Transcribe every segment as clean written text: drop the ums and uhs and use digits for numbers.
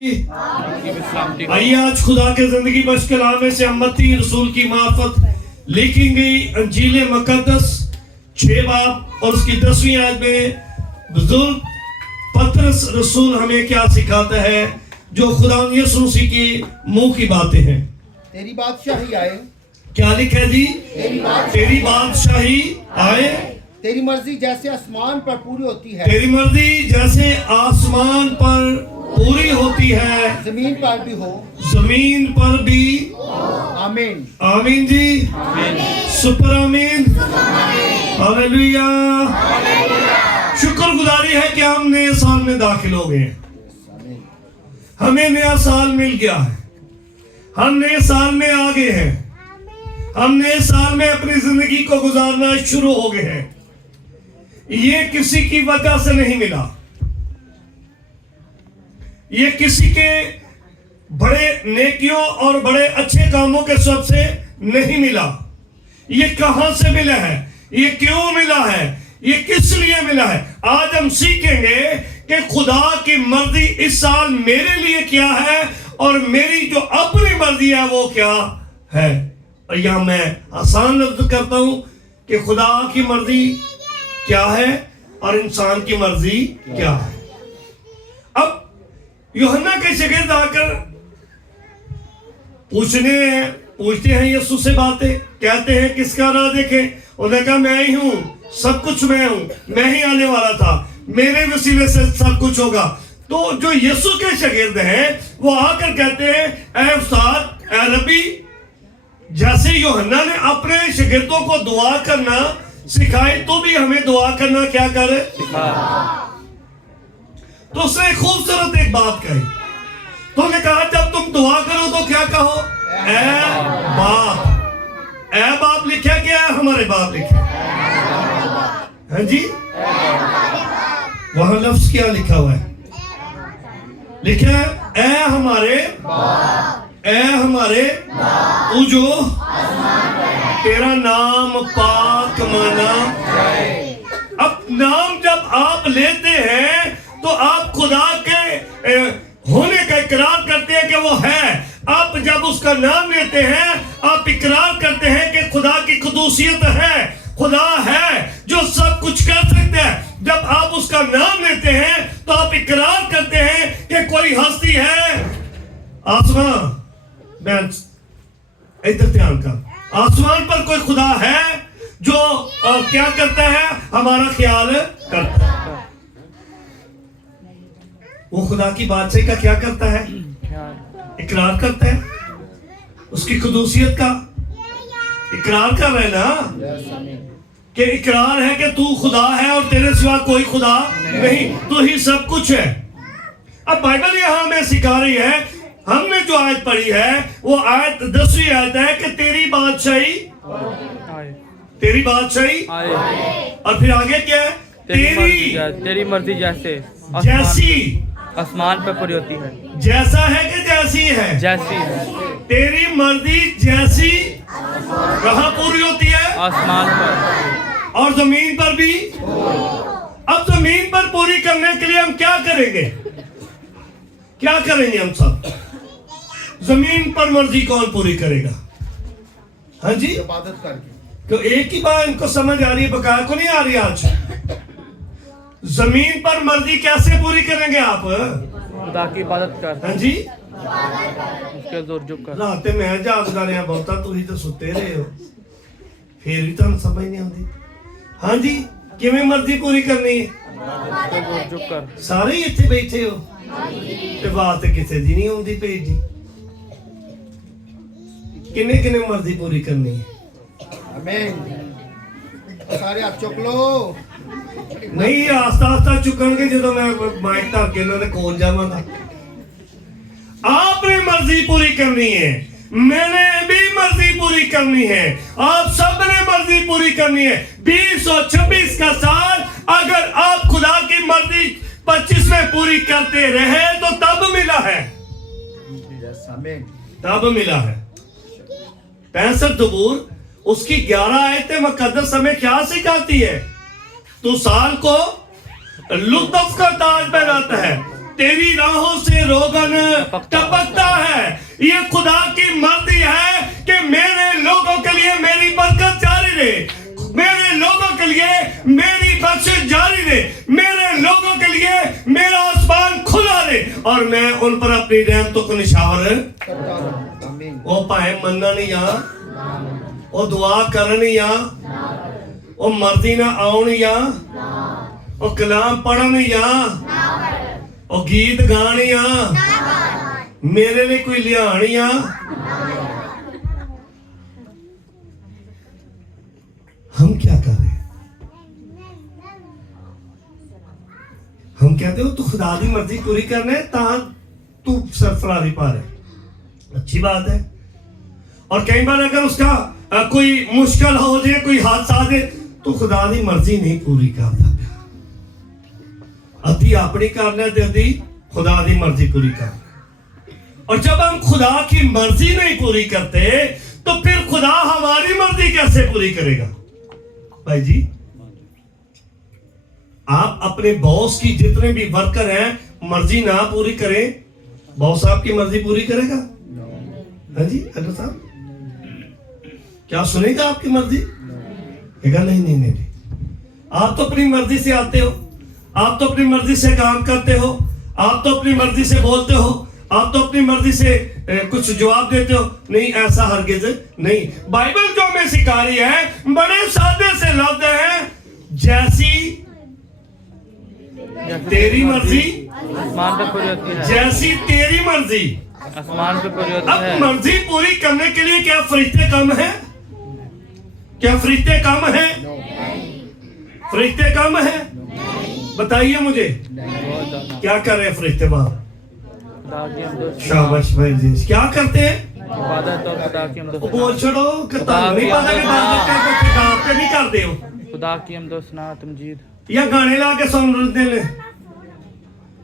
आइए आज खुदा के जिंदगी बख्श कलाम से मत्ती रसूल की मार्फत लिखी गई अंजील मुकद्दस 6 बाब और उसकी 10वीं आयत में बुजुर्ग पतरस रसूल हमें क्या सिखाता है, जो खुदा यीशु मसीह की मुंह की बातें हैं। तेरी बादशाही आए, क्या लिखा है जी? तेरी बादशाही आए, तेरी मर्जी जैसे आसमान पर पूरी होती है, तेरी मर्जी जैसे आसमान पर पूरी होती है, जमीन पर भी हो। जमीन पर भी। आमीन। आमीन जी, सुपर आमीन, हालेलुया। शुक्रगुजारी है कि हम नए साल में दाखिल हो गए, हमें नया साल मिल गया है, हम नए साल में आ गए हैं, हम नए साल में अपनी जिंदगी को गुजारना शुरू हो गए हैं। ये किसी की वजह से नहीं मिला, ये किसी के बड़े नेकियों और बड़े अच्छे कामों के सब से नहीं मिला। ये कहां से मिला है, ये क्यों मिला है, ये किस लिए मिला है। आज हम सीखेंगे कि खुदा की मर्जी इस साल मेरे लिए क्या है और मेरी जो अपनी मर्जी है वो क्या है। और यहां मैं आसान लफ्ज करता हूं कि खुदा की मर्जी क्या है और इंसान की मर्जी क्या है। अब यूहन्ना के शागिर्द आकर पूछते हैं यीशु से बातें, कहते हैं किसका राह देखें। उन्होंने कहा मैं ही हूं, सब कुछ मैं हूं, मैं ही आने वाला था, मेरे वसीले से सब कुछ होगा। तो जो यीशु के शागिर्द हैं वो आकर कहते हैं ऐ उस्ताद, ऐ रब्बी, जैसे यूहन्ना ने अपने शागिर्दों को दुआ करना सिखाए तो भी हमें दुआ करना क्या करे तो उसने खूबसूरत एक बात कही। तो उन्होंने कहा जब तुम दुआ करो तो क्या कहो, ऐ बाप। ऐ बाप लिखा क्या है, हमारे बाप लिखा है जी। वहां लफ्ज क्या लिखा हुआ है, लिखा है ऐ हमारे बाप, ऐ हमारे तू जो तेरा नाम पाक माना। अब नाम जब आप लेते हैं तो आप खुदा के होने का इकरार करते हैं कि वो है। आप जब उसका नाम लेते हैं आप इकरार करते हैं कि खुदा की कुदूसियत है, खुदा है जो सब कुछ कर सकता है। जब आप उसका नाम लेते हैं तो आप इकरार करते हैं कि कोई हस्ती है आसमान, इधर ध्यान कर, आसमान पर कोई खुदा है जो क्या करता है, हमारा ख्याल करता है। वो खुदा की बादशाही का क्या करता है, इकरार करता है, उसकी खुदूसियत का इकरार कर रहे ना, कि इकरार है कि तू खुदा है और तेरे सिवा कोई खुदा नहीं, तू ही सब कुछ है। अब बाइबल यहां हमें सिखा रही है, हमने जो आयत पढ़ी है वो आयत 10वीं आयत है कि तेरी बादशाही, तेरी बादशाही और फिर आगे क्या है, तेरी मर्जी जैसी आसमान पर पूरी होती है। जैसा है कि जैसी है, जैसी है। तेरी मर्जी जैसी कहाँ पूरी होती है, आसमान पर और जमीन पर भी। अब जमीन पर पूरी करने के लिए हम क्या करेंगे, क्या करेंगे हम सब। जमीन पर मर्जी कौन पूरी करेगा, हाँ जी, इबादत करके। तो एक ही बात इनको समझ आ रही है, बकाया को नहीं आ रही आज। जमीन पर मर्जी कैसे पूरी करेंगे आप, खुदा की इबादत कर, हाँ जी, उसके जोर झुक कर। रात मैं जागदा रहा बहुता, तुम तो सुते रहे हो, फिर भी तुम समझ नहीं आती। हाँ जी, किवें मर्जी पूरी करनी है, उसके जोर झुक कर। सारे ही इत्थे बैठे हो ते बात किसे दी नहीं आउंदी पई जी। किने किने मर्जी पूरी करनी है, आमीन। सारे हाथ चुक लो। नहीं आस्ता आस्ता चुकणगे जो मैं माइक ढक के इन्होंने कोल जावांगा। आपने मर्जी पूरी करनी है, मैंने भी मर्जी पूरी करनी है, आप सब ने मर्जी पूरी करनी है। 2026 का साल अगर आप खुदा की मर्जी 25 में पूरी करते रहे तो तब मिला है, तब मिला है। 65 दबूर उसकी 11 आयतें मुकद्दस हमें क्या सिखाती है, तो साल को लुत्फ का ताज पहनाता है, तेरी राहों से रोगन टपकता है। ये खुदा की मर्जी है कि मेरे लोगों के लिए मेरी बरकत जारी रहे, मेरे लोगों के लिए मेरी बख्शिश जारी रहे, मेरे लोगों के लिए मेरा आसमान खुला रहे और मैं उन पर अपनी रहमतों को निशावर करता रहूं। आमीन। वो भाए मनना नहीं आ, वो दुआ करनी आ, वो मर्जी ना आउनी आ, वो कलाम पढ़नी आ, वो गीत गानी आ, मेरे लिए कोई लियानी आ। हम क्या कर रहे हैं? हम कहते हो तू खुदा की मर्जी पूरी करना है ता तू सरफराजी पा रहे, अच्छी बात है। और कई बार अगर उसका कोई मुश्किल हो जाए, कोई हादसा आ जाए, तो खुदा की मर्जी नहीं पूरी करता, अति अपनी करना है, अति खुदा की मर्जी पूरी करना। और जब हम खुदा की मर्जी नहीं पूरी करते तो फिर खुदा हमारी मर्जी कैसे पूरी करेगा? भाई जी, आप अपने बॉस की जितने भी वर्कर हैं मर्जी ना पूरी करें, बॉस आपकी मर्जी पूरी करेगा? हाँ जी अगर साहब, क्या सुनेगा आपकी मर्जी? कहेगा नहीं नहीं नहीं, आप तो अपनी मर्जी से आते हो, आप तो अपनी मर्जी से काम करते हो, आप तो अपनी मर्जी से बोलते हो, आप तो अपनी मर्जी से कुछ जवाब देते हो। नहीं, ऐसा हरगिज नहीं। बाइबल जो हमें सिखा रही है बड़े सादे से लफ्ज हैं, जैसी तेरी मर्जी आसमान पे पूरी होती है, जैसी तेरी मर्जी आसमान पे पूरी होती अब है। मर्जी पूरी करने के लिए क्या फरिश्ते कम है? क्या फरिश्ते कम है? फरिश्ते कम है? बताइए मुझे, बहुत ज्यादा। क्या कर रहे हैं फरिश्ते बाहर? खुदा की हमदो शाबाश भाई जी, क्या करते हैं? इबादत और खुदा की हमदो बोल छोड़ो, कता नहीं पता कि बात क्या करते, काम पे नहीं करते हो, खुदा की हमदो सना तमजीद। या गाने ला के सुन रहे ले,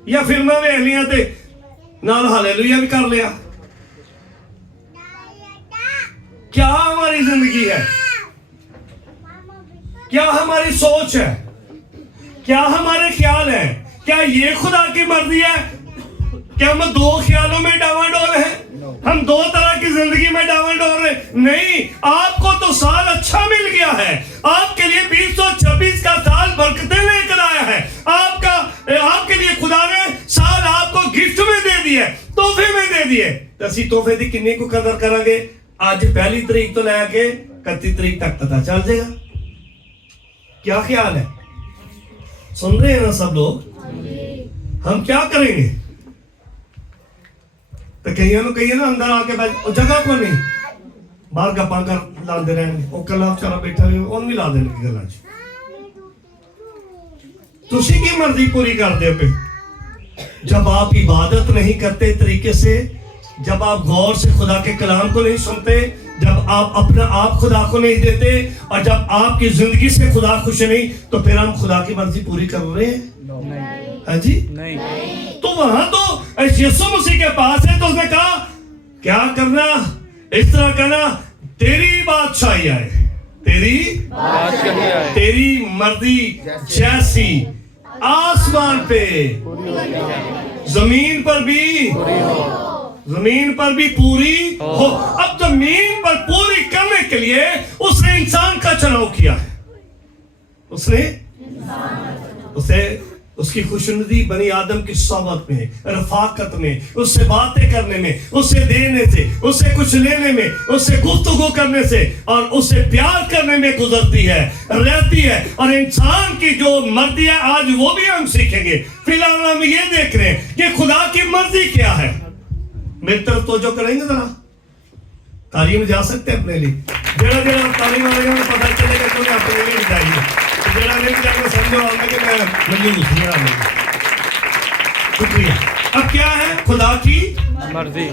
या फिल्मां वेख लिया ते नाल हालेलुया भी कर लिया। क्या हमारी जिंदगी है? क्या हमारी सोच है? क्या हमारे ख्याल है? क्या ये खुदा की मर्जी है? क्या हम दो ख्यालों में डावाडोल हैं? हम दो तरह की जिंदगी में डावाडोल हैं? नहीं, आपको तो साल अच्छा मिल गया है, आपके लिए 2026 का साल बरकतें लेकर आया है, आपके लिए खुदा ने साल आपको गिफ्ट में दे दिया, तोहफे में दे दिए। तो असी तोहफे की किन्नी को कदर करांगे? आज पहली तारीख तो लैके 31 तारीख तक पता चल जाएगा। क्या ख्याल है? सुन रहे हैं ना सब लोग? हम क्या करेंगे? तो कहीं ना अंदर आके जगह को नहीं बाहर गप्पा कर लाते रहेंगे, वो कला बेचारा बैठा हुआ उन भी ला देने की गल्लां तुसी की मर्जी पूरी करते हो पे। जब आप इबादत नहीं करते तरीके से, जब आप गौर से खुदा के कलाम को नहीं सुनते, जब आप अपना आप खुदा को नहीं देते, और जब आपकी जिंदगी से खुदा खुश नहीं, तो फिर हम खुदा की मर्जी पूरी कर रहे हैं? नहीं हाँ जी नहीं। तो वहां तो यीशु मसीह के पास है, तो उसने कहा क्या करना? इस तरह कहना, तेरी बादशाही आए, तेरी बादशाही आए, तेरी मर्जी जैसी आसमान पे जमीन पर भी जमीन पर भी पूरी हो। अब जमीन पर पूरी करने के लिए उसने इंसान का चुनाव किया है, उसे उसकी खुशनुदी बनी आदम की सोबत में, रफाकत में, उससे बातें करने में, उससे देने से, उससे कुछ लेने में, उससे गुफ्तगू करने से और उससे प्यार करने में गुजरती है, रहती है। और इंसान की जो मर्जी है आज वो भी हम सीखेंगे। फिलहाल हम ये देख रहे हैं कि खुदा की मर्जी क्या है। मेरी तरफ तो जो करेंगे जरा तालीम जा सकते हैं अपने लिए, जरा जरा तालीम वाले पता चलेगा कोई अपने लिए जाइए, जरा नहीं जाएगा समझो कि मैं मजबूर मेरा नहीं। शुक्रिया। अब क्या है खुदा की मर्जी?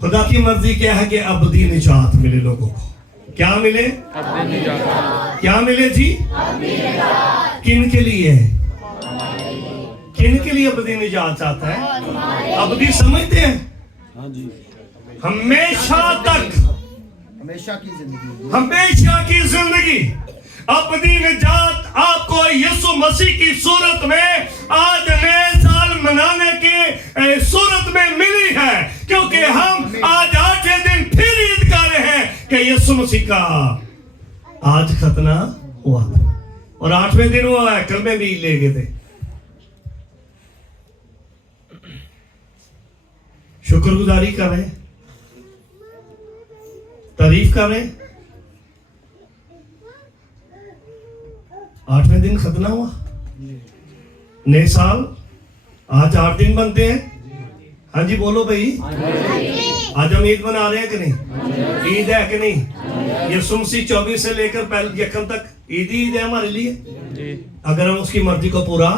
खुदा की मर्जी क्या है कि अबदी निजात मिले लोगों को। क्या मिले? अब्दी निजात। क्या मिले जी? किन के लिए? किन के लिए अबदी निजात चाहता है? अबदी समझते हैं? हमेशा तक, हमेशा की जिंदगी, हमेशा की जिंदगी, अबदी निजात आपको यीशु मसीह की सूरत में आज नए साल मनाने की सूरत में मिली है, क्योंकि हम आज 8वें दिन फिर ईद कर रहे हैं कि यीशु मसीह का आज खतना हुआ था और 8वें दिन वो हैकल में भी ले गए थे। शुक्रगुजारी कर रहे, तारीफ कर रहे। 8वें दिन खतना हुआ, नए साल आज 8 दिन बनते हैं। हाँ जी बोलो भाई, आज हम ईद मना रहे हैं कि नहीं? ईद है कि नहीं? यीशु मसीह 24 से लेकर पहले यकम तक ईद ही ईद है हमारे लिए। अगर हम उसकी मर्जी को पूरा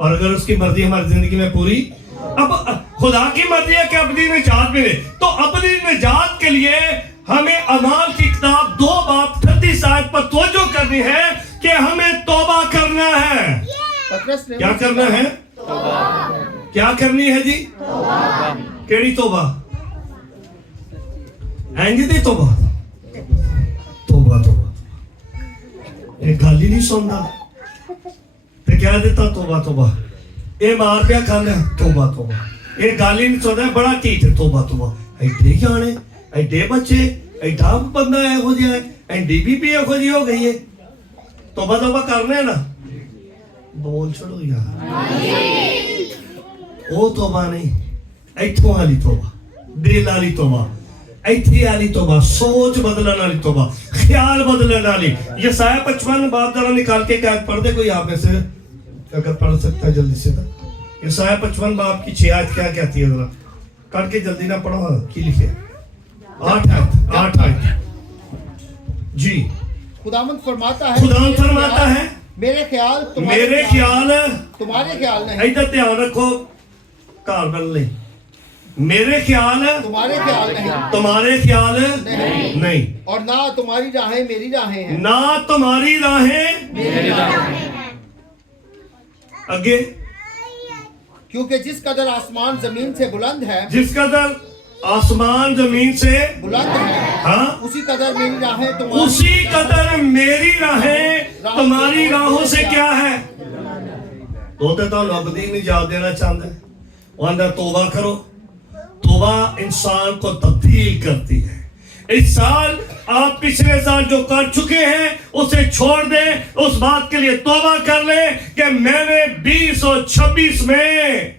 और अगर उसकी मर्जी हमारी जिंदगी में पूरी, अब खुदा की मर्जी है कि अपनी निजात मिले, तो अपनी निजात के लिए हमें अमाल की किताब 2 बाब 38 आयत पर तवज्जो करनी है कि हमें तौबा करना है। क्या करना है? क्या करनी है जी? केड़ी तौबा? एंज दी तौबा, तौबा तौबा। एक गाल ही नहीं सुनता ते क्या देता तौबा तौबा, ये मार पिया खाना तौबा तौबा, ये गाल ही नहीं सुनता, बड़ा ढीठ तौबा तौबा। एडे जाने, एडे बच्चे, एडा बंदा एहो जिहा है, एडी बीबी एहो जी हो गई है। तौबा तौबा करने ना, बोल छोड़ो यार, वो तौबा नहीं, इथों वाली तौबा, दिल वाली तौबा, इथे वाली तौबा, सोच बदलने वाली तौबा, ख्याल बदलने वाली। यशायाह 55 बाब जरा निकाल के क्या पढ़ दे कोई आप में से, अगर पढ़ सकता है जल्दी से। तो यशायाह 55 बाब की 6 आयत क्या कहती है, जरा काट के जल्दी ना पढ़ो। की लिखे 8 आयत जी। खुदावंद फरमाता है, खुदावंद फरमाता है मेरे ख्याल तुम्हारे ख्याल नहीं। इधर ध्यान रखो, कार बन ले। मेरे ख्याल तुम्हारे ख्याल नहीं, तुम्हारे ख्याल नहीं, और ना तुम्हारी राहें मेरी राहें हैं, ना तुम्हारी राहें मेरी राहें। आगे, क्योंकि जिस कदर आसमान जमीन से बुलंद है, जिस कदर आसमान जमीन से बुलंद है, हाँ, उसी कदर मेरी राहें तुम्हारी, उसी कदर मेरी राहें तुम्हारी राहों से क्या है। तो नबदी निजात देना चाहता है, वो अंदर तौबा करो। तौबा इंसान को तब्दील करती है। इस साल आप पिछले साल जो कर चुके हैं उसे छोड़ दें, उस बात के लिए तौबा कर ले कि मैंने 20 और 26 में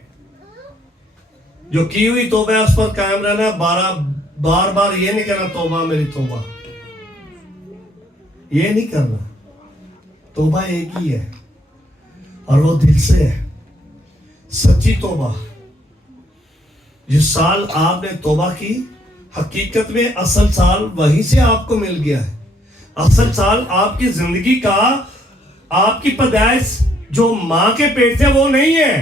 जो की हुई तौबा है उस पर कायम रहना। बार बार ये नहीं कहना तौबा मेरी तौबा, ये नहीं करना। तौबा एक ही है और वो दिल से है, सच्ची तौबा। जिस साल आपने तौबा की, हकीकत में असल साल वहीं से आपको मिल गया है। असल साल आपकी जिंदगी का, आपकी पैदाइश जो मां के पेट से वो नहीं है,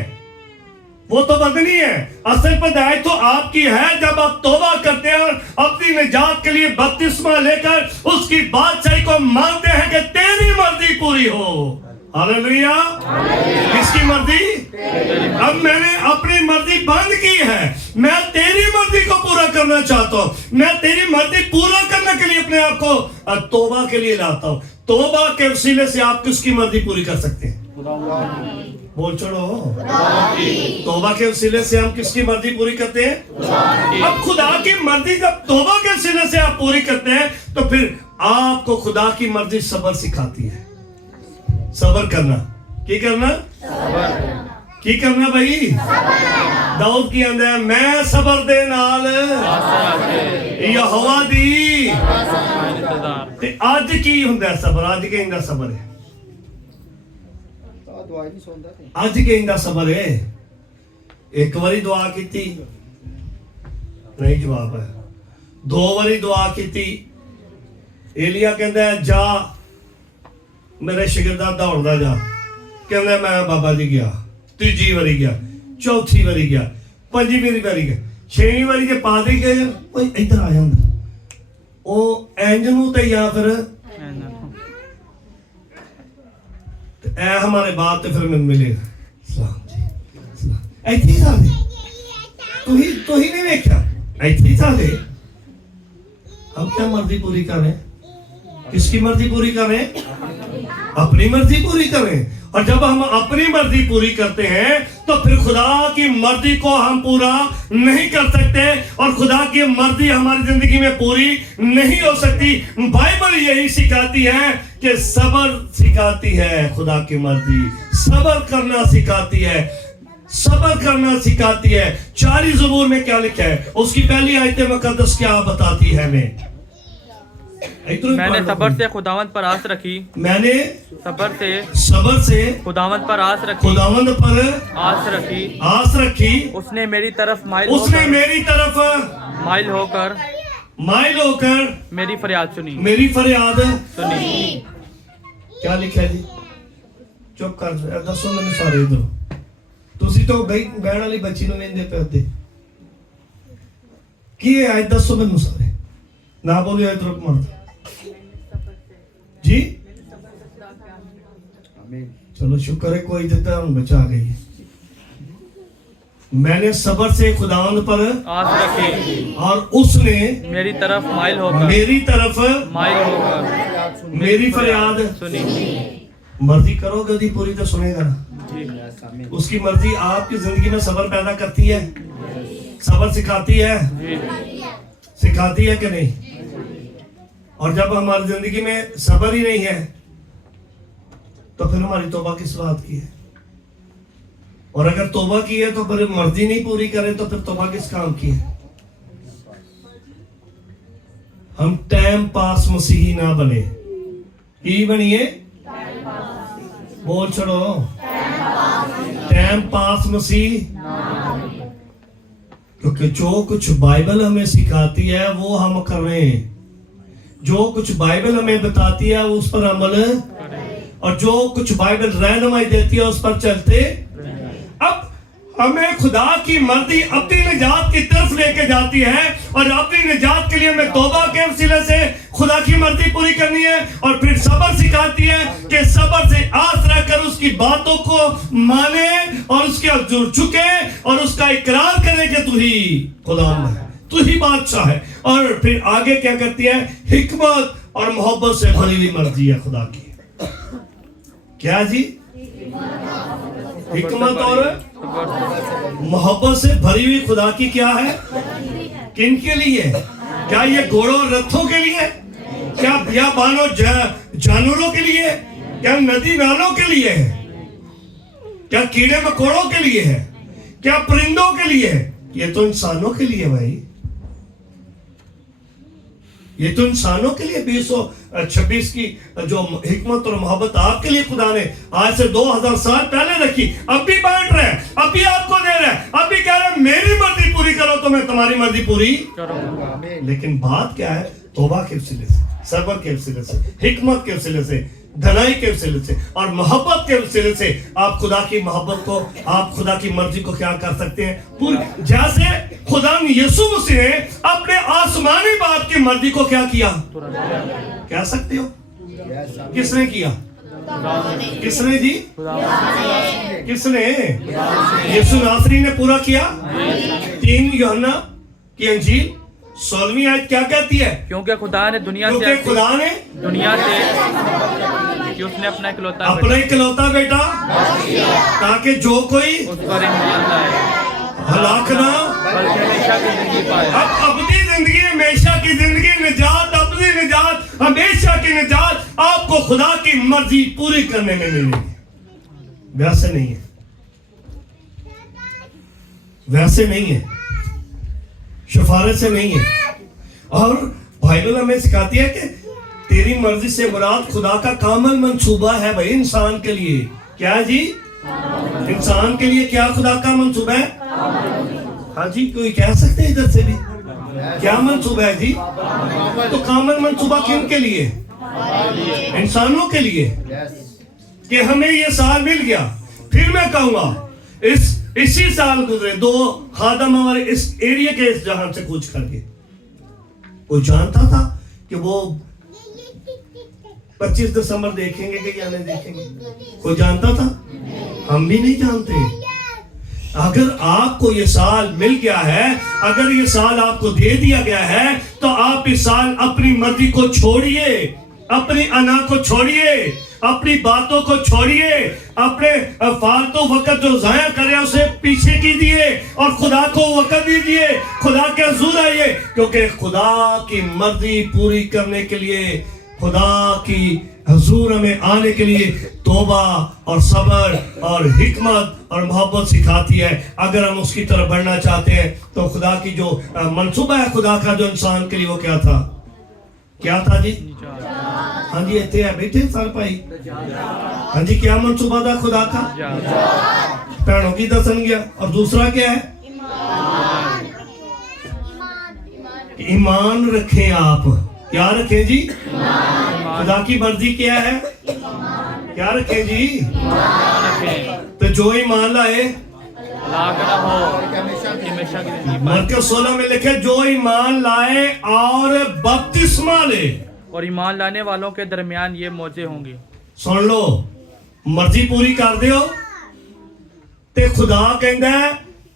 वो तो बदनी है। असल पैदाइश तो आपकी है जब आप तौबा करते हैं और अपनी निजात के लिए बपतिस्मा लेकर उसकी बादशाही को मानते हैं कि तेरी मर्जी पूरी हो। हालेलुया। किसकी मर्जी? अब मैंने अपनी मर्जी बंद की है, मैं तेरी मर्जी को पूरा करना चाहता हूं। मैं तेरी मर्जी पूरा करने के लिए अपने आप को तौबा के लिए लाता हूं। तौबा के वसीले से आप किसकी मर्जी पूरी कर सकते हैं? बोल छोड़ो, तौबा के वसीले से हम किसकी मर्जी पूरी करते हैं? अब खुदा की मर्जी जब तौबा के वसीले से आप पूरी करते हैं तो फिर आपको खुदा की मर्जी सब्र सिखाती है। सब्र करना, की करना? की करना भाई? दाऊद की अंदर मैं सब्र दे नाल यहोवा दी ते आज की हुंदा सब्र, आज के इंदा सब्र है, आज के इंदा सब्र है। एक बारी दुआ की नहीं जवाब है, 2 बारी दुआ की। एलिया कहता है जा मेरे शिगिरदा दौड़दा जा, कहता मैं बाबा जी गया, 3जी बारी गया, 4थी बारी गया, 5वीं बारी गया, 6वीं बारी जे पा दे गए कोई इधर आ जाता वो इंज नूं ते या फिर ए हमारे बाप ते फिर मैनूं मिलेगा सलाम जी सलाम। ऐथे ही सादे तू ही नहीं देखा, ऐथे ही सादे हम क्या मर्जी पूरी कर रहे हैं किसकी मर्जी पूरी करें? अपनी मर्जी पूरी करें। और जब हम अपनी मर्जी पूरी करते हैं तो फिर खुदा की मर्जी को हम पूरा नहीं कर सकते और खुदा की मर्जी हमारी जिंदगी में पूरी नहीं हो सकती। बाइबल यही सिखाती है कि सब्र सिखाती है, खुदा की मर्जी सब्र करना सिखाती है, सब्र करना सिखाती है। 40 ज़बूर में क्या लिखा है, उसकी पहली आयत मुकद्दस क्या बताती है हमें? मैंने सब्र से खुदावंद पर आस रखी। मैंने सब्र से खुदावंद पर आस रखी। खुदावंद पर आस रखी। उसने मेरी तरफ माइल होकर मेरी फरियाद सुनी। क्या लिखा है जी? चुप कर दसो मैंने सारे इधर तुसी तो बहन वाली बच्ची ਨੂੰ ਵੇਂਦੇ ਪਏ ਉੱਤੇ ਕੀ ਹੈ ਅੱਜ ਦੱਸੋ ਮੈਨੂੰ ਸਾਰੇ ना बोलिए इधर मर्द जी। चलो शुक्र है कोई देता हूं बचा गई। मैंने सब्र से खुदावंद पर आस रखी और उसने मेरी तरफ माइल होकर मेरी फरियाद सुनी। मर्जी करोगे दी पूरी तो सुनेगा ना। उसकी मर्जी आपकी जिंदगी में सब्र पैदा करती है, सब्र सिखाती है कि नहीं? और जब हमारी जिंदगी में सब्र ही नहीं है तो फिर हमारी तौबा किस बात की है? और अगर तौबा की है तो फिर मर्जी नहीं पूरी करे तो फिर तौबा किस काम की है? हम टाइम पास मसीही ना बने। ही बनिए, बोल छोड़ो, टाइम पास मसीह। क्योंकि जो कुछ बाइबल हमें सिखाती है वो हम करें, जो कुछ बाइबल हमें बताती है उस पर अमल, और जो कुछ बाइबल रहनुमाई देती है उस पर चलते। अब हमें खुदा की मर्जी अपनी निजात की तरफ लेके जाती है और अपनी निजात के लिए हमें तौबा के वसीले से खुदा की मर्जी पूरी करनी है। और फिर सब्र सिखाती है कि सब्र से आस रखकर उसकी बातों को माने और उसके जुड़ चुके और उसका इकरार करे कि तू ही खुदा है, तू ही बादशाह है। और फिर आगे क्या करती है? हिकमत और मोहब्बत से भरी हुई मर्जी है खुदा की। क्या जी? हिकमत और मोहब्बत से भरी हुई खुदा की क्या है? किन के लिए? क्या ये घोड़ों और रथों के लिए? क्या बियाबानों जानवरों के लिए? क्या नदी नालों के लिए है? क्या कीड़े मकोड़ों के लिए है? क्या परिंदों के लिए है? ये तो इंसानों के लिए भाई, ये तो इंसानों के लिए 226 की जो हिकमत और मोहब्बत आपके लिए खुदा ने आज से 2000 साल पहले रखी, अब भी बांट रहे हैं, अब भी आपको दे रहे हैं, अब भी कह रहे हैं मेरी मर्जी पूरी करो तो मैं तुम्हारी मर्जी पूरी करूंगा। लेकिन बात क्या है? तौबा के वसीले से, सब्र के वसीले से, हिकमत के वसीले से, धनाई के वसीले से और मोहब्बत के वसीले से आप खुदा की मोहब्बत को, आप खुदा की मर्जी को क्या कर सकते हैं? पूरी। जैसे खुदा यीशु मसीह ने अपने आसमानी बाप की मर्जी को क्या किया? कह सकते हो? किसने किया? किसने जी? किसने? यीशु नासरी ने पूरा किया। 3 यूहन्ना की अंजील 16वीं आयत क्या कहती है? क्योंकि खुदा ने दुनिया से कि उसने अपना इकलौता बेटा ताकि जो कोई उस पर ईमान लाए हलाक ना बल्कि हमेशा की जिंदगी पाए। अब अपनी जिंदगी, हमेशा की जिंदगी, निजात, अपनी निजात, हमेशा की निजात आपको खुदा की मर्जी पूरी करने में मिलेगी। वैसे नहीं है, वैसे नहीं है, सिफारिश से नहीं है। और बाइबल हमें सिखाती है कि तेरी मर्जी से मुराद खुदा का कामल मंसूबा है भाई इंसान के लिए। क्या जी? इंसान के लिए क्या खुदा का मंसूबा है? हाँ जी, कोई कह सकते हैं इधर से भी क्या मंसूबा है जी? तो कामल मंसूबा किन के लिए? इंसानों के लिए कि हमें ये साल मिल गया। फिर मैं कहूंगा इसी साल गुजरे 2 खादम हमारे इस एरिया के इस जहां से कूच करके। कोई जानता था कि वो 25 दिसंबर देखेंगे कि या नहीं देखेंगे? कोई जानता था? हम भी नहीं जानते। अगर आपको ये साल मिल गया है, अगर ये साल आपको दे दिया गया है, तो आप इस साल अपनी मर्जी को छोड़िए अपनी अना को छोड़िए, अपनी बातों को छोड़िए, अपने फालतू वक्त जो जाया करे उसे पीछे कीजिए और खुदा को वक्त दीजिए, खुदा के हुजूर आइए, क्योंकि खुदा की मर्जी पूरी करने के लिए, खुदा की हुजूर में आने के लिए तौबा और सब्र और हिकमत और मोहब्बत सिखाती है। अगर हम उसकी तरफ बढ़ना चाहते हैं तो खुदा की जो मंसूबा है खुदा का जो इंसान के लिए, वो क्या था? क्या था जी? हाँ जी, इतने है बैठे सारे भाई। हाँ जी, क्या मंसूबा था खुदा का? भैनों की दसन गया। और दूसरा क्या है? ईमान रखें आप। क्या रखें जी? खुदा की मर्जी क्या है? क्या रखें जी? तो जो ईमान लाए, मरकज़ 16 में लिखे, जो ईमान लाए और बपतिस्मा ले। और ईमान लाने वालों के दरमियान ये मौजे होंगी। सुन लो, मर्जी पूरी कर दियो ते खुदा कहता है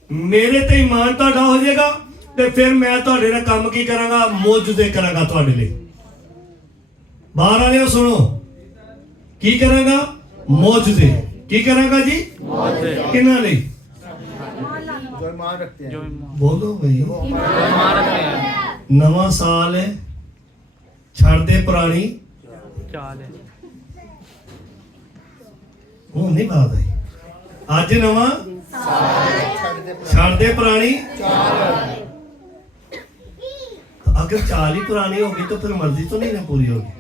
मेरे ते ईमान तुहाडा हो जाएगा ते फिर मैं तुहाडे नाल काम की करांगा? मौजूदे करांगा तुहाडे लिए। बाहर वाले सुनो, की करांगा? मौजूदे। की करांगा जी? किन्ना लिए? जो ईमान रखते हैं। बोलो भाई। ईमान रखते हैं। नवा साल है, छड़ दे पुरानी चाल है। वो नहीं बात है। आज नवा छड़ दे पुरानी। तो अगर चाल ही पुरानी होगी तो फिर मर्जी तो नहीं ना पूरी होगी।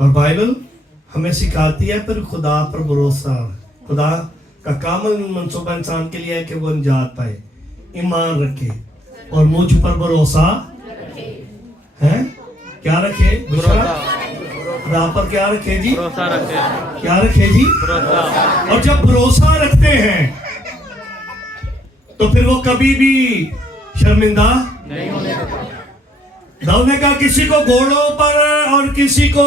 और बाइबल हमें सिखाती है फिर खुदा पर भरोसा, खुदा का कामल मंसूबा इंसान के लिए है कि वो निजात पाए, ईमान रखे और मुझ पर भरोसा है। क्या रखे? खुदा पर क्या रखे जी? भरोसा रखते हैं। क्या रखे जी? भरोसा। और जब भरोसा रखते हैं तो फिर वो कभी भी शर्मिंदा नहीं होने देता। दाऊद ने कहा किसी को घोड़ों पर और किसी को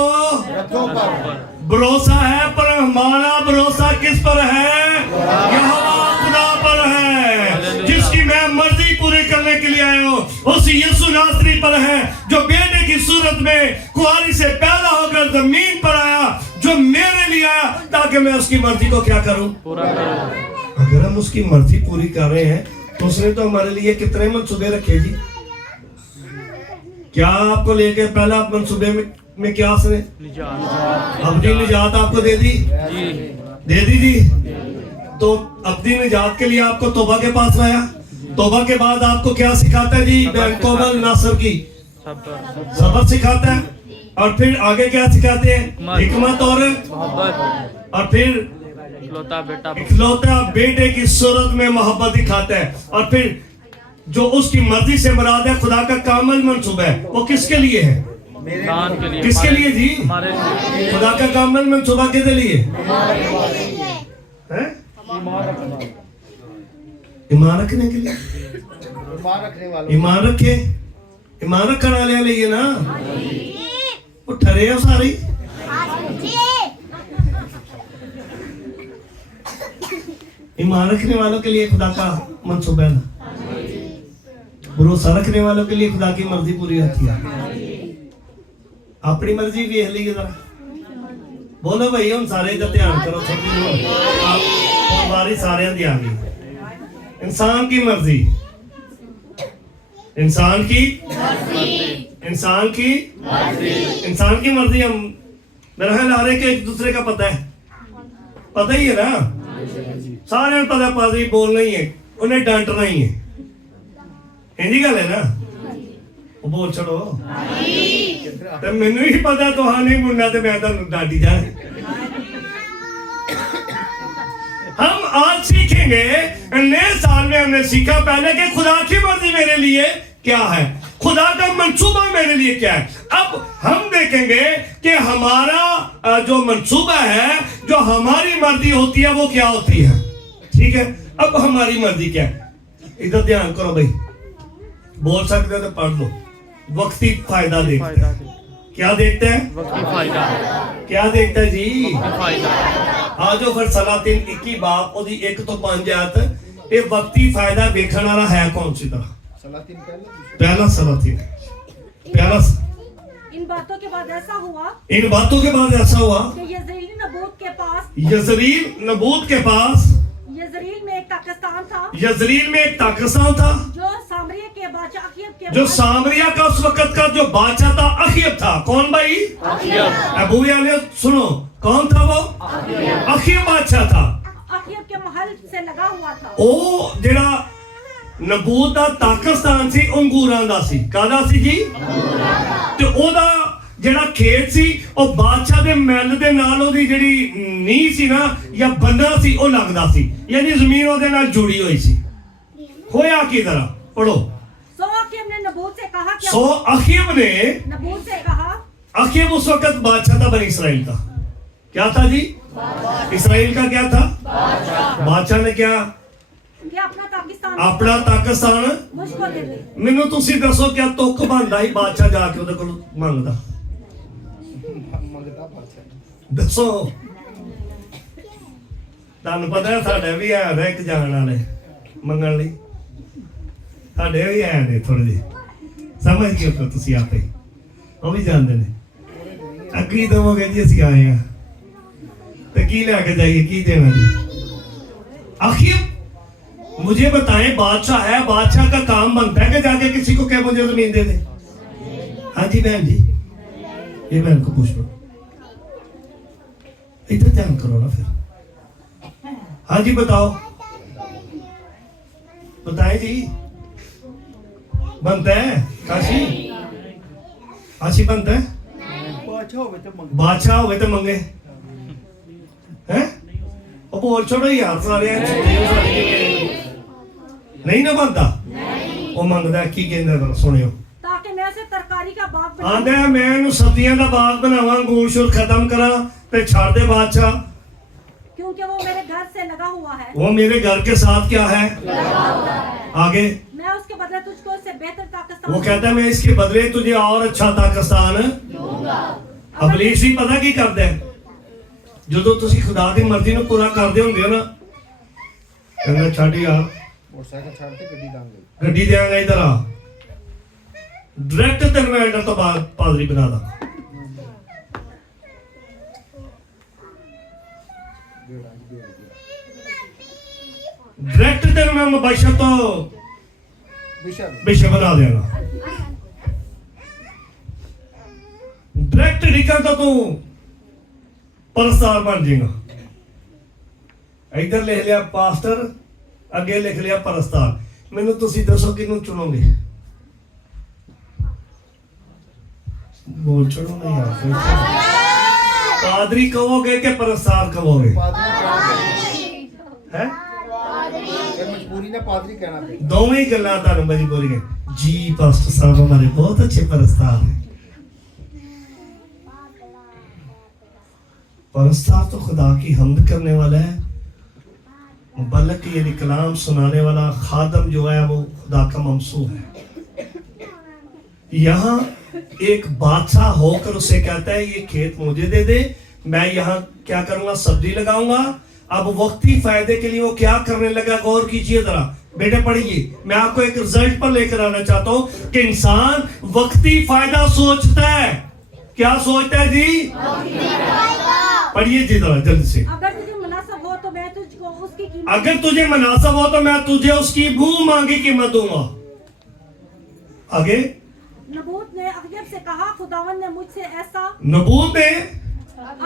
रथों पर भरोसा है, पर हमारा भरोसा किस पर है? यहोवा खुदा पर है, जिसकी मैं मर्जी पूरी करने के लिए आया हूँ। उस यीशु नासरी पर है जो बेटे की सूरत में कुआरी से पैदा होकर जमीन पर आया, जो मेरे लिए आया ताकि मैं उसकी मर्जी को क्या करूं? पूरा करूं। अगर हम उसकी मर्जी पूरी कर रहे हैं तो उसने तो हमारे लिए कितने मंसूबे रखे जी। क्या आपको लेके पहला मंसूबे में क्या उसने अपनी निजात आपको दे दी? दे दी जी। तो अपनी निजात के लिए आपको तौबा के पास लाया। तौबा के बाद आपको क्या सिखाता है जी? बेनकोबल नासर की सब्र सिखाता है। और फिर आगे क्या सिखाते हैं? हिकमत और फिर इकलौता बेटे की सूरत में मोहब्बत दिखाता है। और फिर जो उसकी मर्जी से मुराद है खुदा का कामल मंसूबा है, वो किसके लिए है? के लिए। किसके लिए जी? खुदा का कामल मंसूबा किसके लिए है? ईमान रखने के लिए। ईमान रखने वालों। ईमान रखे, ईमान रखने वाले लिए ना वो ठहरे हो सारे। ईमान रखने वालों के लिए खुदा का मंसूबा है ना। भरोसा रखने वालों के लिए खुदा की मर्जी पूरी होती है। अपनी मर्जी वेख लीजिए जरा। बोलो भाई हम सारे इधर ध्यान करो। और बारी सारे दी आ गई। इंसान की मर्जी, इंसान की इंसान की इंसान की मर्जी। हम मेरा ख्याल हर एक दूसरे का पता है, पता ही है ना। सारे पता पादरी बोलना ही है, उन्हें डांटना ही है। हिंदी गल है ना, वो बोल छोड़ो। तो मैनू ही पता तो हाँ नहीं मुन्ना तो मैं डांटी जा। हम आज सीखेंगे, नए साल में हमने सीखा पहले कि खुदा की मर्जी मेरे लिए क्या है, खुदा का मंसूबा मेरे लिए क्या है। अब हम देखेंगे कि हमारा जो मंसूबा है, जो हमारी मर्जी होती है वो क्या होती है। ठीक है, अब हमारी मर्जी क्या है, इधर ध्यान करो भाई। बोल सकते हो तो पढ़ लो। वक्ती फायदा देखते हैं। क्या देखते हैं? वक्ती फायदा। क्या देखता है जी? फायदा। आजो फिर सलातीन 21 बाब ओदी 1 तो 5 आयत। ये वक्ती फायदा देखने वाला है कौन सी तरह? सलातीन पहला सलातीन पहला इन बातों के बाद ऐसा हुआ इन बातों के बाद ऐसा हुआ कि यज़रील नबूत के पास यजरील नबूत के पास यज़रील में एक ताकिस्तान था यजरील में एक ताकिस्तान था जो सामरिया के बादशाह अखीब के जो बाद- सामरिया का उस वक्त का जो बादशाह था अखीब था। कौन भाई? अबू यानी सुनो, कौन था वो? अखीब बादशाह था। अखीब के महल से लगा हुआ था। ਉਹ ਜਿਹੜਾ ਨਬੂਤ ਦਾ ਤਾਕਿਸਤਾਨ ਸੀ ਅੰਗੂਰਾਂ ਦਾ ਸੀ। ਕਾਹਦਾ ਸੀ ਜੀ? ਤੇ ਉਹਦਾ ਜਿਹੜਾ ਖੇਤ ਸੀ ਉਹ ਬਾਦਸ਼ਾਹ ਦੇ ਮਹਿਲ ਦੇ ਨਾਲ ਉਹਦੀ ਜਿਹੜੀ ਨੀਂਹ ਸੀ ਨਾ ਜਾਂ ਬੰਨਾ ਸੀ ਉਹ ਲੱਗਦਾ ਸੀ, ਯਾਨੀ ਜ਼ਮੀਨ ਉਹਦੇ ਨਾਲ ਜੁੜੀ ਹੋਈ ਸੀ। ਹੋਇਆ ਕੀ ਜ਼ਰਾ ਪੜੋ। सो अखीब ने नबूत से कहा कि सो अखीब ने नबूत से कहा अखीब उस वक्त बादशाह था बनी इसराइल का। क्या था जी? इसराइल का क्या था? बादशाह ने क्या? कि अपना पाकिस्तान ਆਪਣਾ ਤਾਕਿਸਤਾਨ मुझको दे दे। ਮੈਨੂੰ ਤੁਸੀਂ ਦੱਸੋ ਕਿਆ ਤੁੱਕ ਬਣਦਾ ਸੀ ਬਾਦਸ਼ਾਹ ਜਾ ਕੇ ਉਹਦੇ ਕੋਲ ਮੰਗਦਾ? मंगता बादशाह ਦੱਸੋ। ਤੁਹਾਨੂੰ ਪਤਾ ਹੈ ਸਾਡੇ ਵੀ ਹੈ ਨਾ ਇੱਕ ਜਾਣ ਵਾਲੇ ਮੰਗਣ ਲਈ, ਸਾਡੇ ਵੀ ਹੈ ਨੇ ਥੋੜੇ ਜਿਹੇ, ਸਮਝ ਗਏ ਹੋ ਤੁਸੀਂ ਆਪੇ, ਉਹ ਵੀ ਜਾਣਦੇ ਨੇ। ਅੱਗੀ ਦਵੋਗੇ ਜੀ ਅਸੀਂ ਆਏ ਆ ਤੇ ਕੀ ਲੈ ਕੇ ਜਾਈਏ, ਕੀ देना जी? आखिर मुझे बताएं, बादशाह है, बादशाह का काम बनता है कि जाके किसी को क्या मुझे जमीन दे दे? हाँ जी बहन जी, ये बहन को पूछ लो, इधर ध्यान करो ना फिर। हाँ जी बताओ, बताएं जी। बनता है काशी? काशी बनता है? बादशाह होवे तो मंगे हैं? ਉਹ ਬੋਲ ਛੋੜੋ ਯਾਰ ਸਾਰੇ ਨਹੀਂ ਨਾ ਬੰਦਾ, ਉਹ ਮੰਗਦਾ ਕੀ ਕਹਿੰਦਾ ਫਿਰ ਸੁਣਿਓ। ताकि मैं उसे तरकारी का बाग बनाऊं। ਆਂਦਾ ਮੈਂ ਇਹਨੂੰ ਸਬਜ਼ੀਆਂ ਦਾ ਬਾਗ ਬਣਾਵਾਂ, ਗੂੜ ਸ਼ੁਰ ਖਤਮ ਕਰਾਂ ਤੇ ਛੱਡ ਦੇ ਬਾਦਸ਼ਾਹ। क्योंकि वो मेरे घर से लगा हुआ है। वो मेरे घर के साथ क्या है? आगे मैं उसके बदले तुझको उससे बेहतर ताकिस्तान वो कहता है मैं इसके बदले तुझे और अच्छा पाकिस्तान दूंगा। अबलीस भी पता की करता है, ਜਦੋਂ ਤੁਸੀਂ ਖੁਦਾ ਦੀ ਮਰਜ਼ੀ ਨੂੰ ਪੂਰਾ ਕਰਦੇ ਹੁੰਦੇ ਹੋ ਨਾ, ਕਹਿੰਦਾ ਛੱਡ ਯਾਰ मोटरसाइकिल छाड़ते गड्डी दांगे ਗੱਡੀ ਦੇਾਂਗਾ ਇਧਰ ਆ, ਡਾਇਰੈਕਟ ਤੈਨੂੰ ਮੈਂ ਐਂਟਰ ਤੋਂ ਬਾਅਦ ਪਾਦਰੀ ਬਣਾ ਦਾਂ। ਡਾਇਰੈਕਟ ਤੈਨੂੰ ਮੈਂ ਮੁਬਸ਼ਰ ਤੋਂ बिशप ਬਿਸ਼ਪ ਬਣਾ ਦਿਆਂਗਾ। ਡਾਇਰੈਕਟ ਨਿਕਲ ਤਾਂ ਤੂੰ परस्तार बन जाएगा। इधर लिख लिया पास्टर, अगे लिख लिया परस्तार। मैनू तुसी दसो किनू चुनोगे? बोल चुनो नहीं यार। पादरी कहोगे कि परस्तार कहोगे? है मजबूरी ने पादरी कहना पे दोवें ही गल्लां तुहानू मजबूरी है जी। पास्टर साहब हमारे बहुत अच्छे परस्तार हैं। परस्तार तो खुदा की हम्द करने वाला है, बल्कि यानी कलाम सुनाने वाला खादम जो है वो खुदा का ममसू है। यहाँ एक बादशाह होकर उसे कहता है ये खेत मुझे दे दे, मैं यहाँ क्या करूंगा, सब्जी लगाऊंगा। अब वक्ती फायदे के लिए वो क्या करने लगा, गौर कीजिए जरा बेटे, पढ़िए। मैं आपको एक रिजल्ट पर लेकर आना चाहता हूँ कि इंसान वक्ती फायदा सोचता है। क्या सोचता है जी? पढ़िए जी जरा जल्दी से। अगर तुझे मुनासिब हो तो मैं तुझको उसकी कीमत अगर तुझे मुनासिब हो तो मैं तुझे उसकी मुंह मांगी कीमत दूंगा। आगे नबूत ने अखीब से कहा खुदावन ने मुझसे ऐसा नबूत ने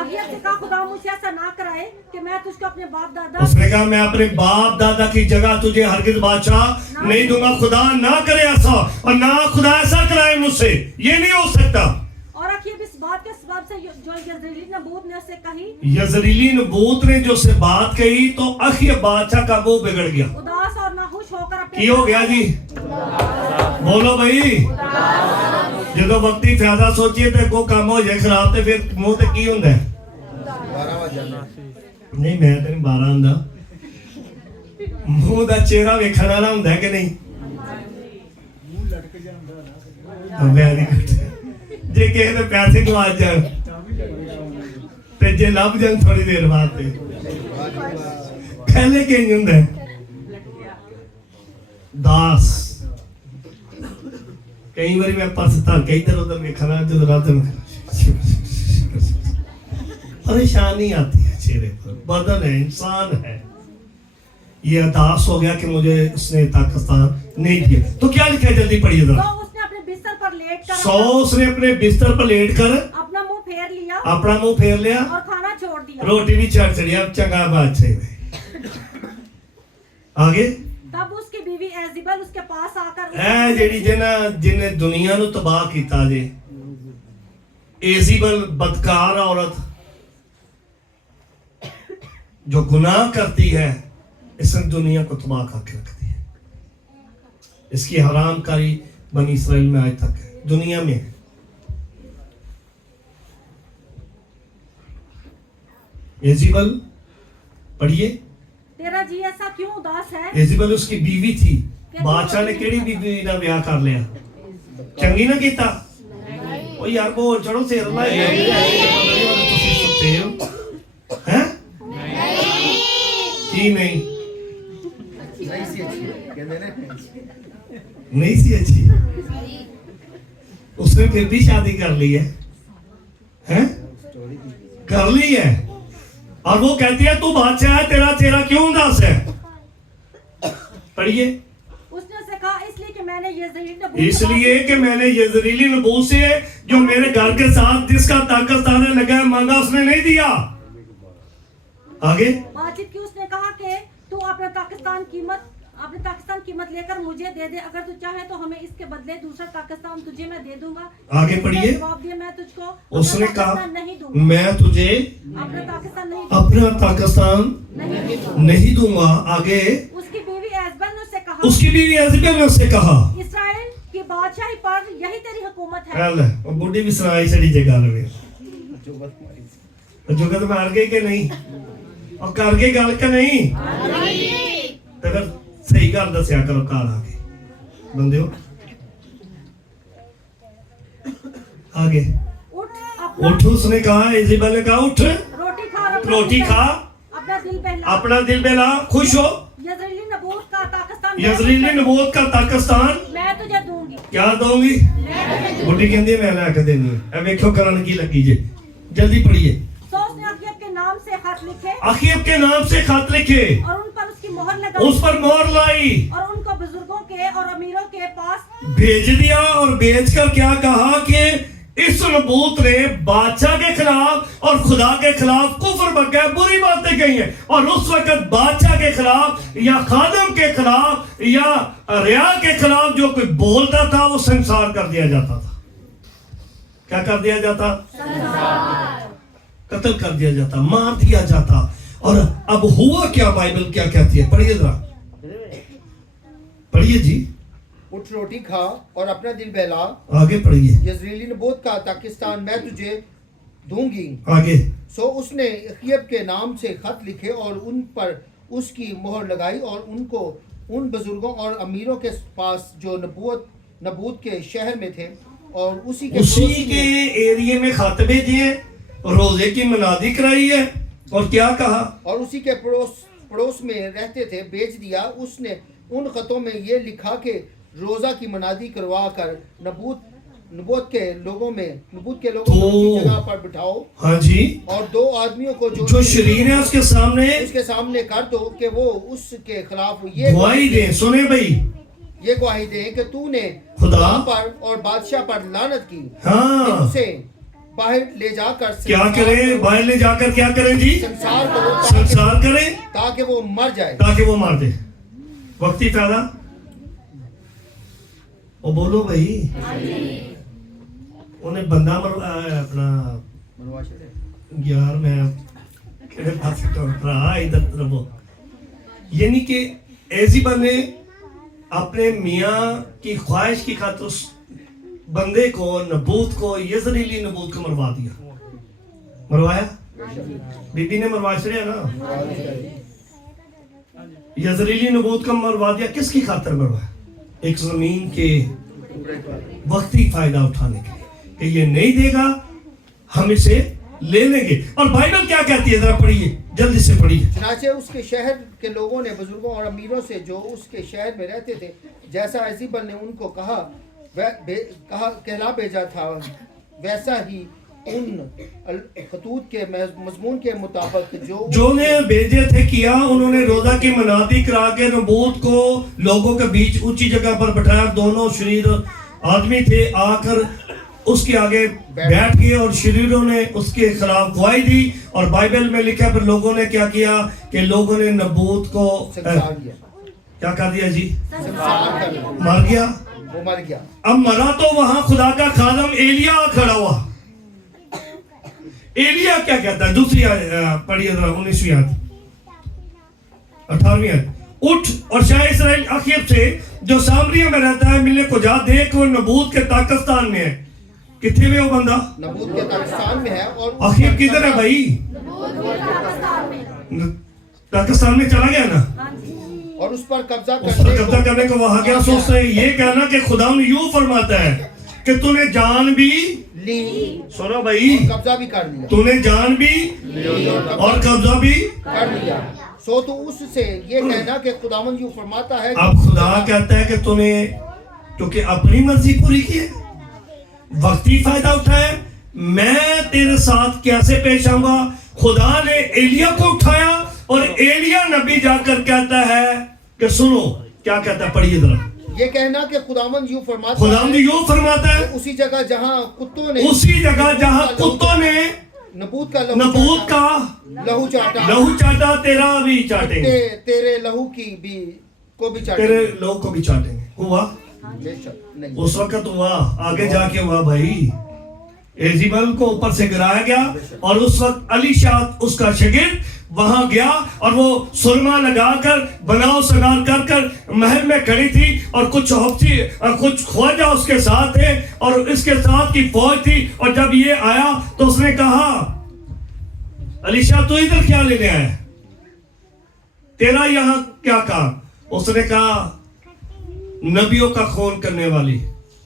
अखीब से कहा खुदा मुझसे ऐसा ना कराए कि मैं तुझको अपने बाप दादा उसने कहा मैं अपने बाप दादा की जगह तुझे हरगिज बादशाह नहीं दूंगा। खुदा ना करे ऐसा, और ना खुदा ऐसा कराए मुझसे, ये नहीं हो सकता। और अखीब इस बात के सबब से जो यज़रीली नबूत ने उससे कही, यजरीली नबूत ने जो से बात कही तो अखीब बादशाह का मुंह बिगड़ गया। उदास और नाखुश होकर अपने की हो गया जी? बोलो भाई। जो वक्ती फायदा सोचिए तो को काम हो जाए खराब, तो फिर मुंह ते की हुंदा है? 12 बज जाने नहीं मैं तो नहीं 12 हुंदा, मुंह दा चेहरा वेखण वाला हुंदा है कि नहीं? Very good. जे किसी ने पैसे गवाच जान ते जे लभ जान थोड़ी देर बाद ते पहले किंज हुंदा है? दास कई बार मैं पर्स धर के इधर उधर देखना जो रात में परेशानी आती है चेहरे पर, बदन है, इंसान है, ये अदास हो गया कि मुझे इसने पाकिस्तान नहीं दिया। तो क्या लिखा है, जल्दी पढ़िए जरा। तो उसने अपने बिस्तर पर लेट कर उसने अपने बिस्तर पर लेट कर अपना मुंह फेर लिया अपना मुंह फेर लिया और खाना छोड़ दिया। रोटी भी चढ़ चढ़ी। अब चंगा बात है। आगे तब उसकी बीवी एजिबल उसके पास आकर ऐ जेड़ी जिन्ने दुनिया नु तबाह कीता जे, एजिबल बदकार औरत जो गुनाह करती है, इसने दुनिया को तबाह करके रखती है। इसकी हरामकारी बनी इसराइल में आज तक है, दुनिया में है। एजिबल पढ़िए। तेरा जी ऐसा क्यों उदास है? एजिबल उसकी बीवी थी। बादशाह ने केड़ी बीवी ना ब्याह कर लिया? चंगी ना कीता? ओ यार बोल चढ़ो सिर ला तुसी सुते हो हैं? की नहीं नहीं सी अच्छी कहते ना, नहीं सी अच्छी, उसने फिर भी शादी कर ली है, हैं? कर ली है, और वो कहती है तू बादशाह है, तेरा चेहरा क्यों उदास है? पढ़िए। उसने उसे कहा इसलिए कि मैंने यज़रीली नबूवत से जो मेरे घर के साथ जिसका ताकस्तान लगा मांगा उसने नहीं दिया। आगे बातचीत की। उसने कहा कि तू अपने पाकिस्तान कीमत लेकर मुझे दे दे, अगर तू चाहे तो हमें इसके बदले दूसरा पाकिस्तान तुझे मैं दे दूंगा। आगे पढ़िए। जवाब दिया मैं तुझको उसने कहा नहीं दूंगा, मैं तुझे अपना पाकिस्तान नहीं दूंगा। आगे उसकी बीवी एजबल ने उससे कहा इसराइल की बादशाही पर यही तेरी हुकूमत है। और बुढ़ी भी सुनाई चढ़ी जगह में जुगत मार गई कि नहीं, और कर गई गल के नहीं, तो फिर सही गल दसिया करो घर आके बंदे हो। आगे उठ, उसने कहा, इज़राइल ने कहा उठ रोटी खा अपना दिल बहला, खुश हो। यज़रीली नबूवत का पाकिस्तान मैं तुझे दूंगी। क्या दूंगी? बुढ़ी कहती है मैं लैके देनी है। अब देखो करन की लगी जे, जल्दी पढ़िए। तो उसने अखीब के नाम से खत लिखे, अखीब के नाम से खत लिखे और उन पर उसकी मोहर लगाई, उस पर मोहर लाई, और उनको बुजुर्गों के और अमीरों के पास भेज दिया, और भेजकर क्या कहा कि इस नबूवत ने बादशाह के खिलाफ और खुदा के खिलाफ कुफ्र बका बुरी बातें कही हैं, और उस वक्त बादशाह के खिलाफ या खादम के खिलाफ या रिया के खिलाफ जो कोई बोलता था वो संसार कर दिया जाता था। क्या कर दिया जाता? कत्ल कर दिया जाता, मार दिया जाता। और अब हुआ क्या? बाइबल क्या कहती है? पढ़िए जरा, पढ़िए जी। उठ रोटी खा और अपना दिल बहला, आगे पढ़िए। यज़रीली नबूवत का पाकिस्तान मैं तुझे दूंगी। आगे सो उसने अखीब के नाम से खत लिखे और उन पर उसकी मोहर लगाई, और उनको उन बुजुर्गों और अमीरों के पास जो नबूवत के शहर में थे, और उसी के एरिया में खत भेजे हैं, रोजे की मनादी कराई है, और क्या कहा? और उसी के पड़ोस में रहते थे भेज दिया। उसने उन खतों में ये लिखा कि रोजा की मनादी करवा कर नबूवत के लोगों को उनकी जगह पर बिठाओ। हाँ जी। और 2 आदमियों को जो शरीर है उसके सामने कर दो कि वो उसके खिलाफ ये गवाही दे। सुने भाई, ये गवाही दे कि तूने खुदा पर और बादशाह पर लानत की। हाँ। उसे बाहर ले जाकर क्या करें? बाहर ले जाकर क्या करें जी? संसार करें ताकि वो मर जाए, ताकि वो मार दे। वक्ती फायदा। ओ बोलो भाई। उन्हें बंदा अपना यार मैं केड़े पासे टोरा इधर रहो, यानी कि एजिबल ने अपने मियाँ की ख्वाहिश की खातिर उस बंदे को, नबूवत को, यज़रीली नबूवत को मरवा दिया। मरवाया? बीबी ने मरवा छड़िया ना। यज़रीली नबूवत को मरवा दिया। किसकी खातिर मरवाया? एक जमीन के वक्ती फायदा उठाने के लिए कि ये नहीं देगा हम इसे ले लेंगे। और बाइबल क्या कहती है? जरा पढ़िए, जल्दी से पढ़िए। चनाचे उसके शहर के लोगों ने बुजुर्गों और अमीरों से जो उसके शहर में रहते थे, जैसा इज़राइल ने उनको कहा, कहला भेजा था, वैसा ही उन खतूत के मजमून के मुताबिक जो ने भेजे थे किया। उन्होंने रोजा की मनादी करा के नबूत को लोगों के बीच ऊंची जगह पर बैठाया। दोनों शरीर आदमी थे, आकर उसके आगे बैठ गए और शरीरों ने उसके खिलाफ गवाही दी। और बाइबल में लिखा है फिर लोगों ने क्या किया कि लोगों ने नबूत को क्या कर दिया जी, मर गया। वो मर गया। अब मरा तो वहां खुदा का खादम एलिया खड़ा हुआ। एलिया क्या कहता है? दूसरी पढ़िए 19वीं आयत, 18वीं आयत। उठ और शाह इस्राएल अखीब से जो सामरिया में रहता है मिलने को जा, देख वो नबूत के ताकिस्तान में है। कितने में वो बंदा? नबूत के ताकिस्तान में है। और अखीब किधर है भाई? पाकिस्तान में चला गया ना, और उस पर कब्जा करने को वहां क्या सोच रहे हैं? ये कहना कि खुदा यूं फरमाता है कि तूने जान भी ली, सुनो भाई, कब्जा भी कर लिया। तूने जान भी और कब्जा भी कर लिया। सो तो उससे ये कहना कि खुदावंद यूं फरमाता है। अब खुदा कहता है कि तूने क्योंकि अपनी मर्जी पूरी की है, वक्ती फायदा उठाया, मैं तेरे साथ कैसे पेश आऊंगा? खुदा ने एलिया को उठाया और एलिया नबी जाकर कहता है कि सुनो क्या कहता है, पढ़िए जरा। ये कहना कि खुदावंद यूं फरमाता है उसी जगह जहां कुत्तों ने नबूत का लहू चाटा तेरा भी चाटेंगे, तेरे लहू को भी चाटेंगे। हुआ नहीं, उस वक्त हुआ, आगे जाके हुआ भाई। एजिबल को ऊपर से गिराया गया और उस वक्त अलीशा उसका शागिर्द वहां गया और वो सुरमा लगाकर बनाओ सगार कर महल में खड़ी थी और कुछ हफ्ती और कुछ ख्वाजा उसके साथ थे और इसके साथ की फौज थी। और जब ये आया तो उसने कहा, अलीशा तू इधर क्या लेने आया, तेरा यहां क्या काम? उसने कहा, नबियों का खून करने वाली,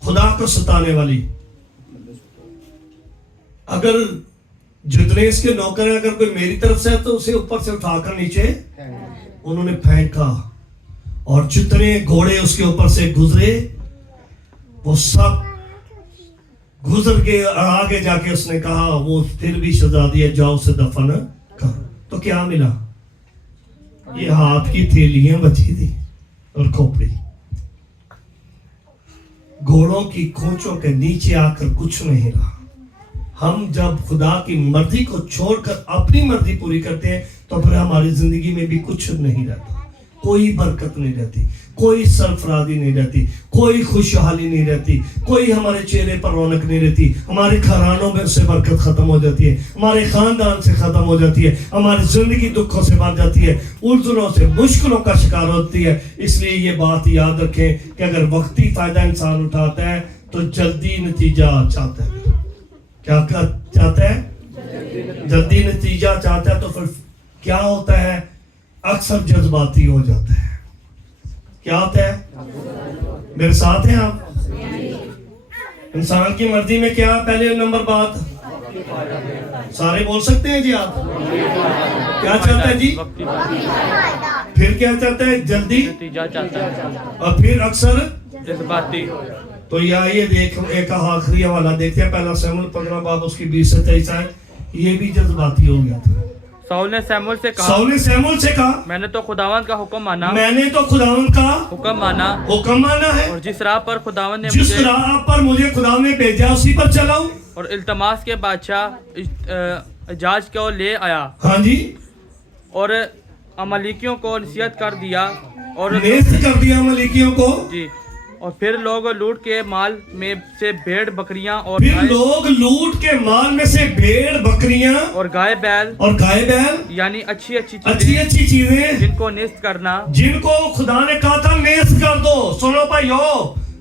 खुदा को सताने वाली। अगर जितने इसके नौकर हैं, अगर कोई मेरी तरफ से है तो उसे ऊपर से उठाकर नीचे उन्होंने फेंका और जितने घोड़े उसके ऊपर से गुजरे वो सब गुजर के आगे जाके उसने कहा, वो फिर भी सजा दिया, जाओ उसे दफन कर। तो क्या मिला? ये हाथ की थैलियां बची थी और खोपड़ी। घोड़ों की खोचों के नीचे आकर कुछ नहीं रहा। हम जब खुदा की मर्जी को छोड़कर अपनी मर्जी पूरी करते हैं तो फिर हमारी जिंदगी में भी कुछ नहीं रहता, कोई बरकत नहीं रहती, कोई सरफराजी नहीं रहती, कोई खुशहाली नहीं रहती, कोई हमारे चेहरे पर रौनक नहीं रहती, हमारे घरानों में से बरकत खत्म हो जाती है, हमारे खानदान से खत्म हो जाती है, हमारी जिंदगी दुखों से भर जाती है, उलझनों से, मुश्किलों का शिकार होती है। इसलिए ये बात याद रखें कि अगर वक्ती फायदा इंसान उठाता है तो जल्दी नतीजा चाहता है। क्या चाहता है? जल्दी नतीजा चाहता है तो फिर क्या होता है? अक्सर जज्बाती हो जाता है। क्या होता है? मेरे साथ हैं आप? इंसान की मर्जी में क्या पहले नंबर बात? सारे बोल सकते हैं जी आप? क्या चाहता है जी? फिर क्या चाहता है? जल्दी नतीजा चाहता है और फिर अक्सर जज्बाती। तो ये देख एक आखिरी हवाला देखते हैं, पहला शमूएल 15 बाब उसकी 20 से 23 आयत। ये भी जज्बाती हो गया था। शाऊल ने शमूएल से कहा, मैंने तो खुदावंद का हुक्म माना है और जिस राह पर खुदावंद ने भेजा उसी पर चलाऊं। और इल्तमास के बादशाह इजाज को ले आया। हाँ जी। और अमलीकियों को नसीहत कर दिया और अमलीकियों को जी। और फिर लोग लूट के माल में से भेड़ बकरियां और गाय बैल यानी अच्छी चीजें जिनको नेस्त करना, जिनको खुदा ने कहा था नेस्त कर दो। सुनो भाइयों,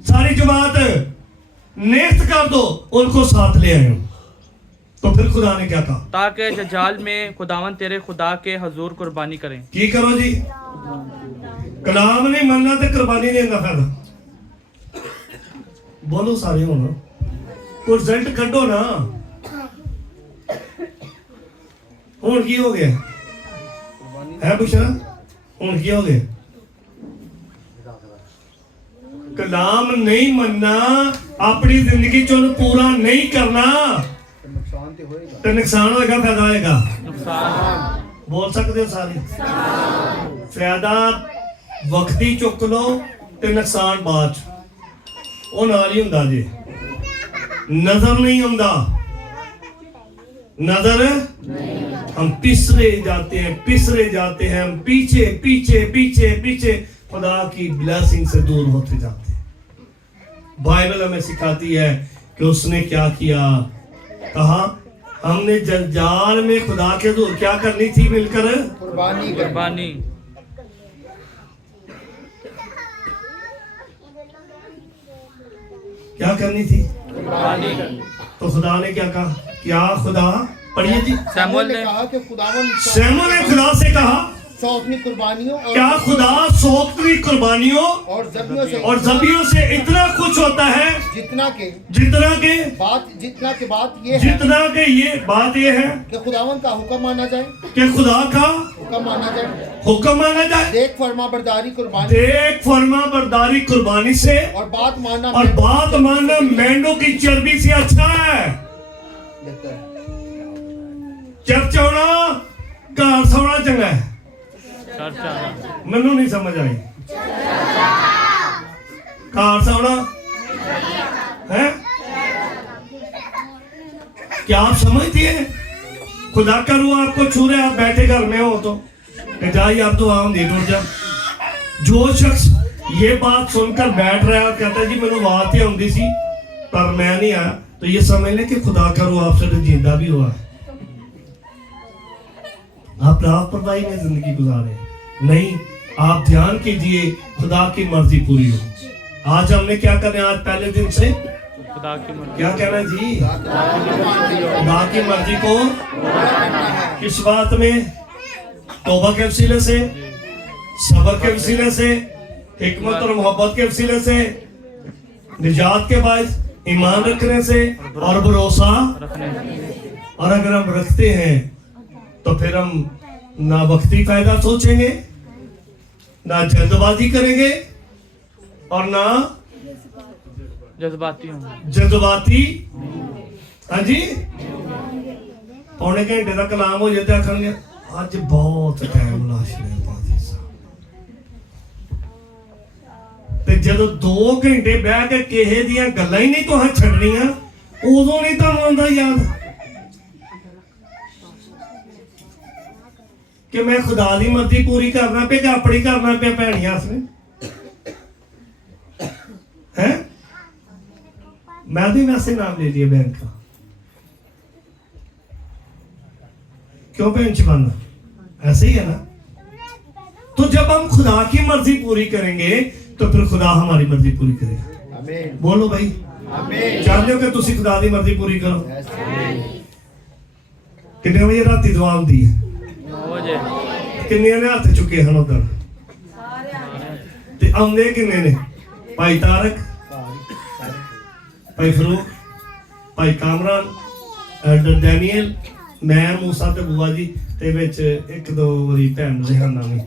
सारी जमात नेस्त कर दो, उनको साथ ले आए। तो फिर खुदा ने क्या कहा? ताकि जजाल में खुदावन तेरे खुदा के हजूर कुर्बानी करें। की करो जी, कलाम नहीं मनना तो कुर्बानी नहीं देना फायदा। बोलो सारे हो ना, कोई रिजल्ट कड्डो ना। हुण की हो गया है बुशरा? हुण की हो गया? कलाम नहीं मनना, अपनी जिंदगी चो पूरा नहीं करना नुकसान तो होएगा। तो नुकसान होएगा फायदा होएगा? नुकसान। बोल सकते हो सारे? फायदा वक्ती चुक लो ते नुकसान बाद च, वो नाल ही हुंदा जी। नजर नहीं आंदा, नजर हम पिसरे जाते हैं, हम पीछे पीछे पीछे पीछे खुदा की ब्लेसिंग से दूर होते जाते हैं। बाइबल हमें सिखाती है कि उसने क्या किया, कहा हमने जंजाल में खुदा के दूर क्या करनी थी? मिलकर कुर्बानी। क्या करनी थी? कुर्बानी। तो खुदा ने क्या कहा? क्या खुदा? पढ़िए जी। शमूएल ने कहा कि खुदावन शमूएल ने खुदा से कहा, सौंपनी कुर्बानियों क्या खुदा सौंपनी कुर्बानियों और ज़बियों से इतना कुछ होता है जितना के बात ये बात ये है कि खुदावन का हुक्म माना जाए, कि खुदा का हुक्म माना जाए। देख फरमा बरदारी कुर्बानी से और बात मानना मेंढों की चर्बी से अच्छा है। चर्चा घर सोना चंगा है। मैनू नहीं समझ आई। घर सोना है क्या आप समझते हैं? खुदा का रूह आपको छू रहे, आप बैठे घर में हो तो जाइए, आप तो आम दे टूट जा। जो शख्स ये बात सुनकर बैठ रहा है और कहता है जी मैंने बात ही आती सी पर मैं नहीं आया, तो ये समझ लें कि खुदा का रूह आपसे जिंदा भी हुआ है। आप लापरवाही में जिंदगी गुजारे नहीं, आप ध्यान कीजिए खुदा की मर्जी पूरी हो। आज हमने क्या करना है? आज पहले दिन से खुदा की मर्जी। क्या कहना है जी? खुदा की मर्जी को किस बात में? तौबा के वसीले से, सब्र के वसीले से, हिकमत और मोहब्बत के वसीले से, निजात के बाद ईमान रखने से और भरोसा रखने से। और अगर हम रखते हैं तो फिर हम ना वक्ती फायदा सोचेंगे, ना जल्दबाजी करेंगे और ना जज्बाती। हाँ जी, पौने घंटे का कलाम हो जाता आखिर आज बहुत टाइम लाशने ते जदों 2 घंटे बह के किहे दियां गल्लां ही नहीं तुहां छड्डणीआं, उदों नहीं तुहानूं आंदा याद कि मैं खुदा दी मर्जी पूरी करना पे कि अपनी करना पे? भैनियां है मैं भी वैसे नाम ले लिया बैंक का, क्यों बेंच बनना? ऐसे ही है ना। तो जब हम खुदा की मर्जी पूरी करेंगे तो फिर खुदा हमारी मर्जी पूरी करेगा। आमीन। बोलो भाई चाहते हो कि तुसी खुदा की मर्जी पूरी करो? कितने बजे रात दुआ होती है? किन्ने ने हाथ चुके हैं उधर ते आंदे किन्ने ने? भाई तारक, भाई फरूक, भाई कामरान, एल्डर डैनियल, मैं मूसा ते बुआ जी ते विच 1-2 वारी भैन रिहाना भी।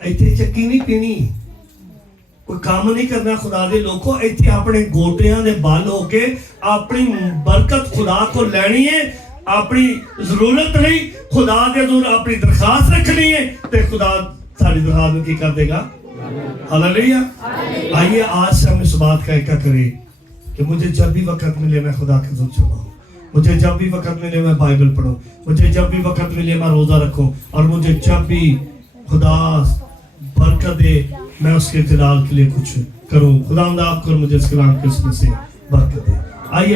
इत्थे चक्की नहीं पीनी, कोई काम नहीं करना खुदा दे लोगों। इत्थे अपने गोटियां दे बल होके अपनी बरकत खुदा को लैनी है, अपनी जरूरत नहीं खुदा दे दूर अपनी दरखास्त रखनी है ते खुदा सारी दरखास्त में की कर देगा। हालेलुया। आइए आज से हम इस बात का इक्का करें कि मुझे जब भी वक्त मिले मैं खुदा के दूर चलाऊं, मुझे जब भी वक्त मिले मैं बाइबल पढूं, मुझे जब भी वक्त मिले मैं रोजा रखूं, और मुझे जब भी खुदा बरकत दे मैं उसके जलाल के लिए कुछ करूं। खुदा आपको मुझे इस कलाम के उसमें से बरकत दे। आइए